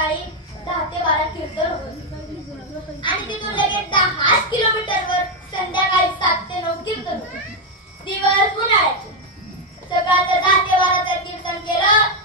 सकाळी 10 ते 12 कीर्तन होत आणि तिथून लगेच 10 किलोमीटरवर संध्याकाळी 7 ते 9 कीर्तन होत. दिवस उन्हाळ्याचे. सकाळचं 10 ते 12 कीर्तन केलं